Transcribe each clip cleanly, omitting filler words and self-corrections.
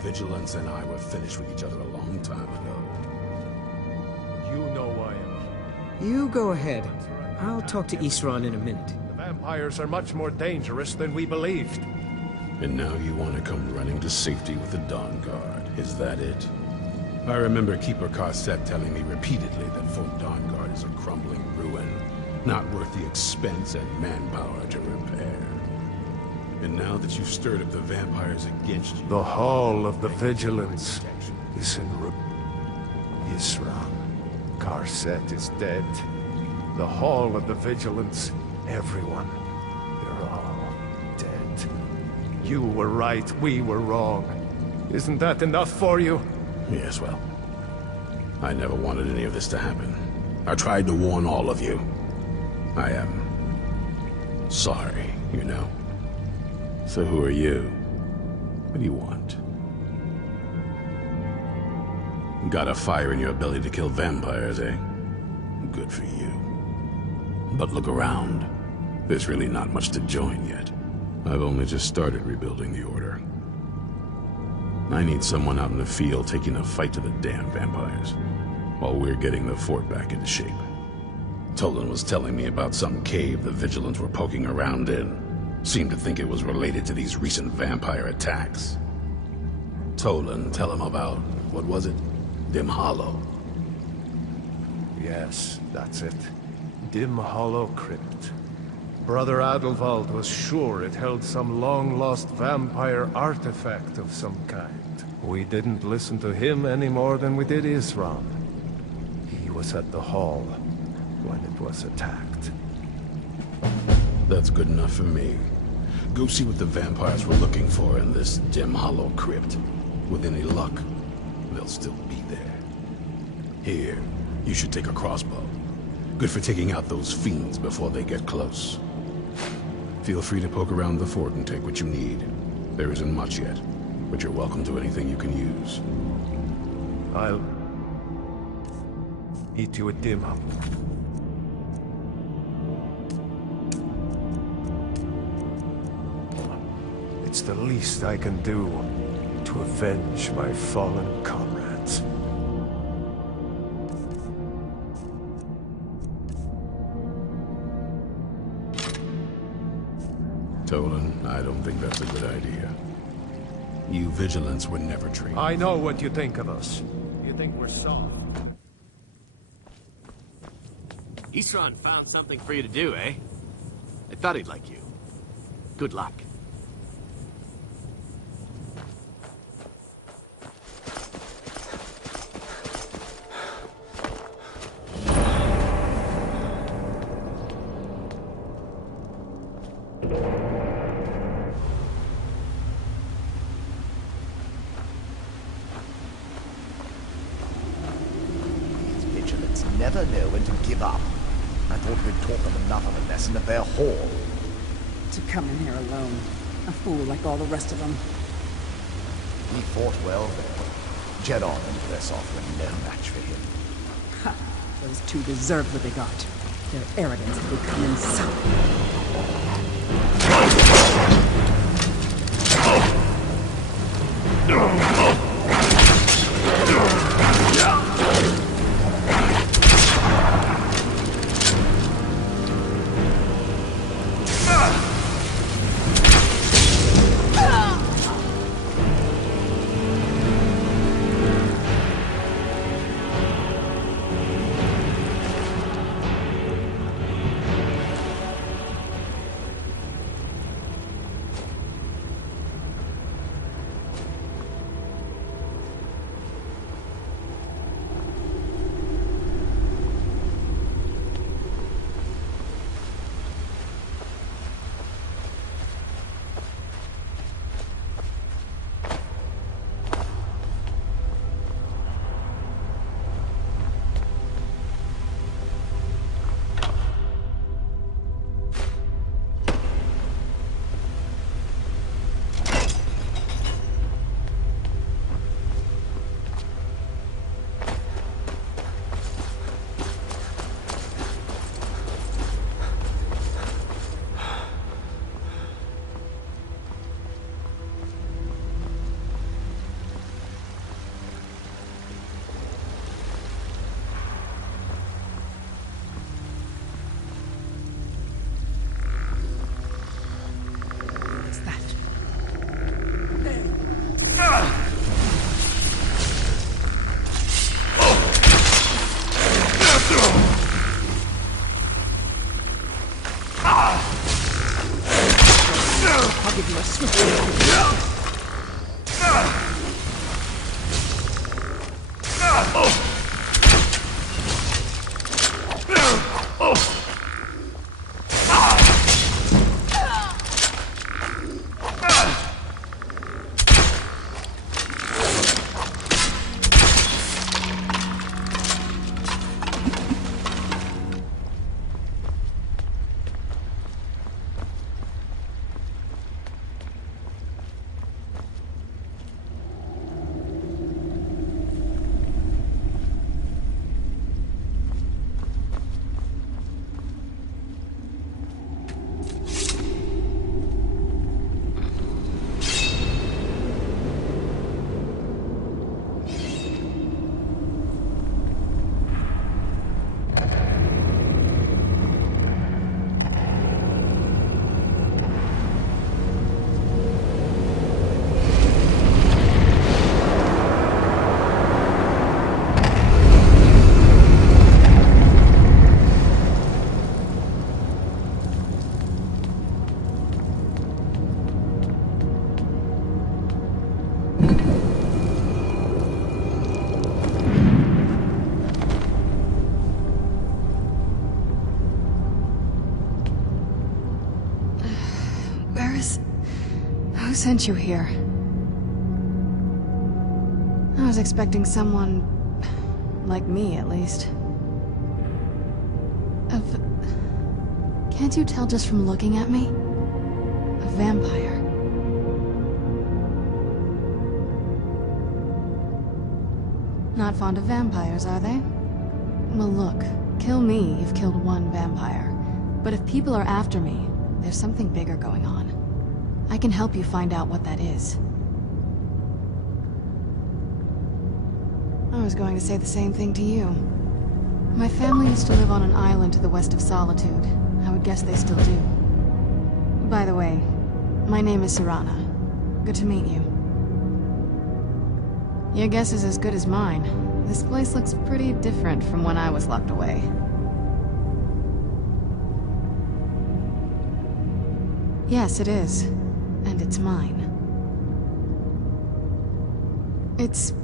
Vigilance and I were finished with each other a long time ago. You know why I'm here. You go ahead. I'll talk to Isran in a minute. The vampires are much more dangerous than we believed. And now you want to come running to safety with the Dawnguard. Is that it? I remember Keeper Carset telling me repeatedly that Fort Dawnguard is a crumbling ruin, not worth the expense and manpower to repair. And now that you've stirred up the vampires against you... The Hall of the Vigilance is in Isran. Carset is dead. The Hall of the Vigilance, everyone, they're all dead. You were right, we were wrong. Isn't that enough for you? Yes, well, I never wanted any of this to happen. I tried to warn all of you. I am sorry, you know. So who are you? What do you want? Got a fire in your belly to kill vampires, eh? Good for you. But look around. There's really not much to join yet. I've only just started rebuilding the Order. I need someone out in the field taking a fight to the damn vampires, while we're getting the fort back into shape. Tolan was telling me about some cave the Vigilants were poking around in. Seemed to think it was related to these recent vampire attacks. Tolan, tell him about, what was it? Dim Hollow. Yes, that's it. Dim Hollow Crypt. Brother Adelwald was sure it held some long-lost vampire artifact of some kind. We didn't listen to him any more than we did Isran. He was at the hall when it was attacked. That's good enough for me. Go see what the vampires were looking for in this Dim Hollow Crypt. With any luck, they'll still be there. Here, you should take a crossbow. Good for taking out those fiends before they get close. Feel free to poke around the fort and take what you need. There isn't much yet, but you're welcome to anything you can use. I'll eat you a dim. It's the least I can do to avenge my fallen comrades. Tolan, I don't think that's a good idea. You Vigilants were never trained. I know what you think of us. You think we're soft. Isran found something for you to do, eh? I thought he'd like you. Good luck. Never know when to give up. I thought we'd taught them enough of a lesson at their hall. To come in here alone. A fool like all the rest of them. He fought well there. Jedon and Versov were no match for him. Ha! Those two deserve what they got. Their arrogance had become I'll give you a swift Who sent you here? I was expecting someone... like me, at least. Can't you tell just from looking at me? A vampire. Not fond of vampires, are they? Well, look. Kill me, you've killed one vampire. But if people are after me, there's something bigger going on. I can help you find out what that is. I was going to say the same thing to you. My family used to live on an island to the west of Solitude. I would guess they still do. By the way, my name is Serana. Good to meet you. Your guess is as good as mine. This place looks pretty different from when I was locked away. Yes, it is. And it's mine. It's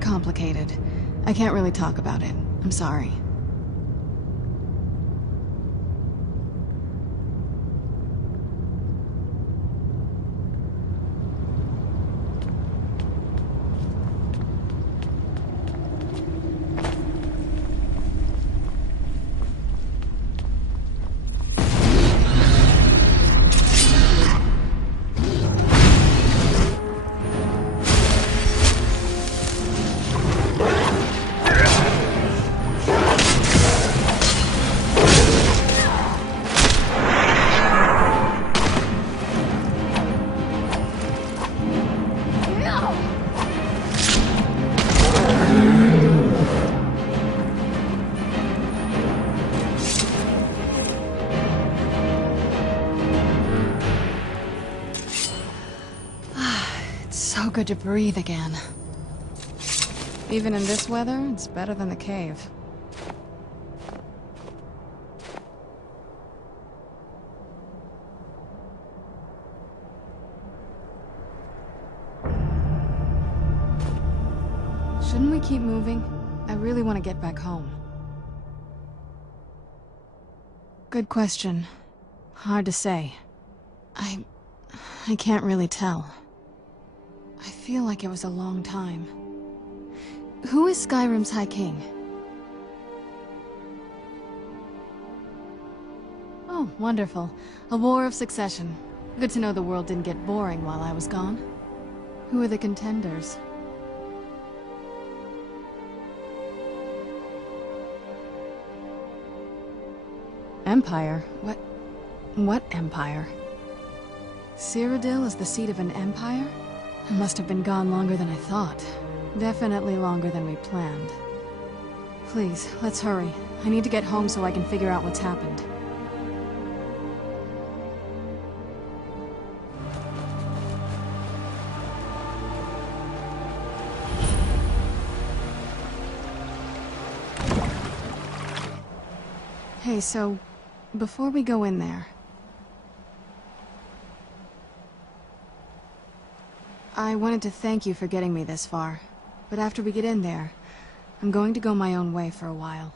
complicated. I can't really talk about it. I'm sorry. So good to breathe again. Even in this weather, it's better than the cave. Shouldn't we keep moving? I really want to get back home. Good question. Hard to say. I can't really tell. I feel like it was a long time. Who is Skyrim's High King? Oh, wonderful. A war of succession. Good to know the world didn't get boring while I was gone. Who are the contenders? Empire? What empire? Cyrodiil is the seat of an empire? It must have been gone longer than I thought. Definitely longer than we planned. Please, let's hurry. I need to get home so I can figure out what's happened. Hey, so, before we go in there... I wanted to thank you for getting me this far. But after we get in there, I'm going to go my own way for a while.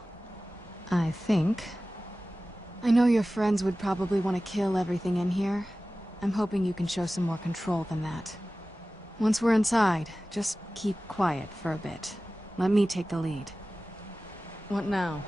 I think. I know your friends would probably want to kill everything in here. I'm hoping you can show some more control than that. Once we're inside, just keep quiet for a bit. Let me take the lead. What now?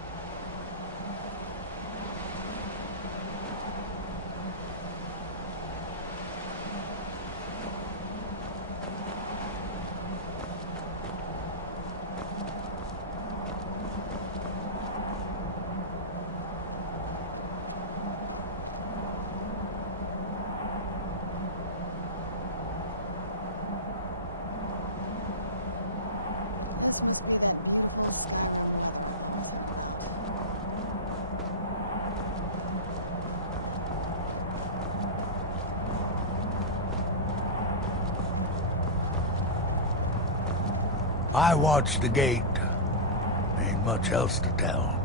I watched the gate. Ain't much else to tell.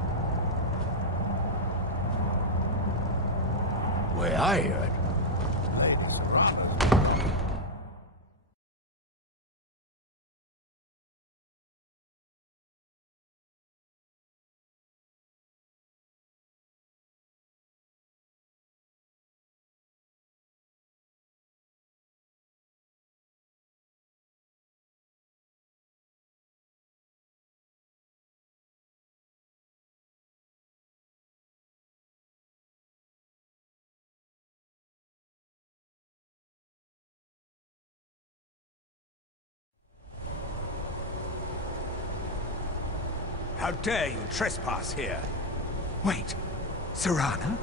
Way I hear it, Lady Serrano's... How dare you trespass here? Wait, Serrana?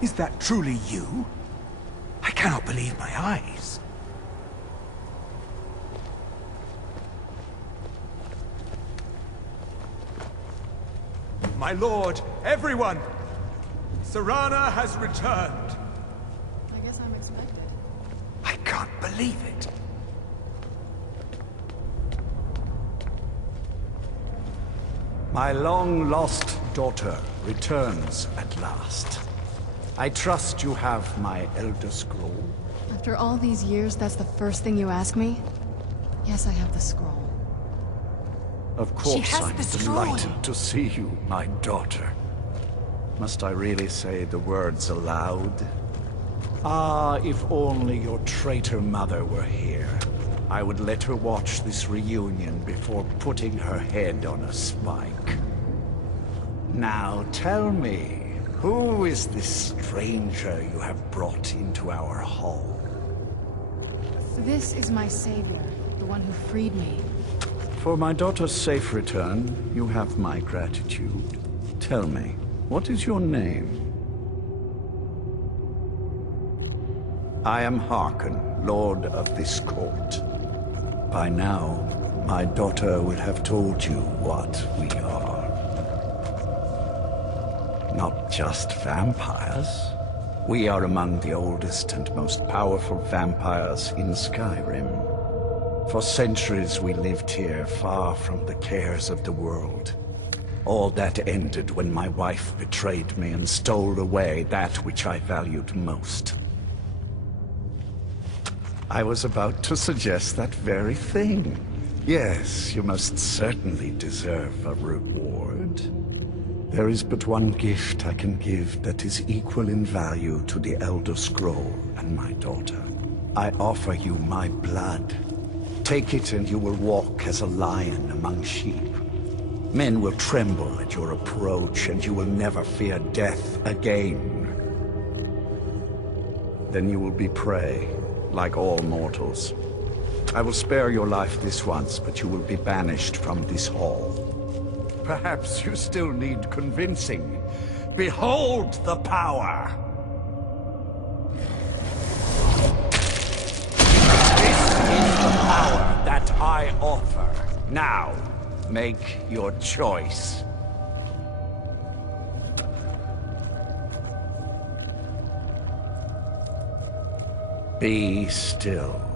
Is that truly you? I cannot believe my eyes. My lord, everyone! Serrana has returned. I guess I'm expected. I can't believe it. My long-lost daughter returns at last. I trust you have my Elder Scroll. After all these years, that's the first thing you ask me? Yes, I have the scroll. Of course I'm delighted to see you, my daughter. Must I really say the words aloud? Ah, if only your traitor mother were here. I would let her watch this reunion before putting her head on a spike. Now tell me, who is this stranger you have brought into our hall? This is my savior, the one who freed me. For my daughter's safe return, you have my gratitude. Tell me, what is your name? I am Harkon, Lord of this court. By now, my daughter will have told you what we are. Not just vampires. We are among the oldest and most powerful vampires in Skyrim. For centuries we lived here, far from the cares of the world. All that ended when my wife betrayed me and stole away that which I valued most. I was about to suggest that very thing. Yes, you must certainly deserve a reward. There is but one gift I can give that is equal in value to the Elder Scroll and my daughter. I offer you my blood. Take it and you will walk as a lion among sheep. Men will tremble at your approach and you will never fear death again. Then you will be prey, like all mortals. I will spare your life this once, but you will be banished from this hall. Perhaps you still need convincing. Behold the power! This is the power that I offer. Now, make your choice. Be still.